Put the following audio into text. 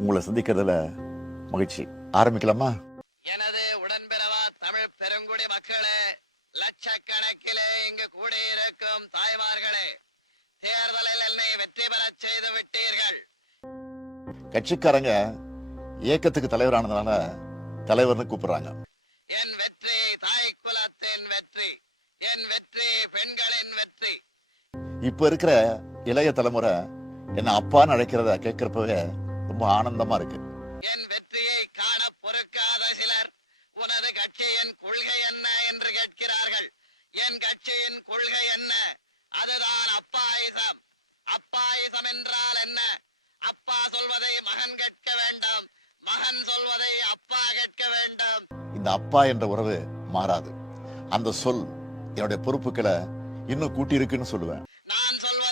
உங்களை சந்திக்கிறதுல மகிழ்ச்சி. ஆரம்பிக்கலாமா? எனது உடன்பிறவா தமிழ் பெருங்குடி மக்களே, லட்சக்கணக்கிலே இங்கு கூடியிருக்கும் தாய்மார்களே, தேர்தலில் என்னை வெற்றி பெறச் செய்து விட்டீர்கள். கட்சிக்காரங்க இயக்கத்துக்கு தலைவரானதுனால தலைவர்னு கூப்பிடுறாங்க. என் வெற்றி தாய் குலத்தின் வெற்றி, என் வெற்றி பெண்களின் வெற்றி. இப்ப இருக்கிற இளைய தலைமுறை என்ன அப்பான்னு அழைக்கிறத கேட்கிறப்பவே ரொம்ப ஆனந்தமா இருக்கு. என் வெற்றியை காண பொறுக்காத சிலர் உனது கட்சியின் கொள்கை என்ன என்று கேட்கிறார்கள். என் கட்சியின் கொள்கை என்ன? அதுதான் அப்பாயிசம். அப்பாயிசம் என்றால் என்ன? அப்பா சொல்வதை மகன் கேட்க வேண்டாம், மகன் சொல்வதை அப்பா கேட்க வேண்டும். இந்த அப்பா என்ற உறவு மாறாது. அந்த சொல் என்னுடைய பொறுப்புகளை இன்னும் கூட்டி இருக்குன்னு சொல்லுவேன். நான் சொல்வதை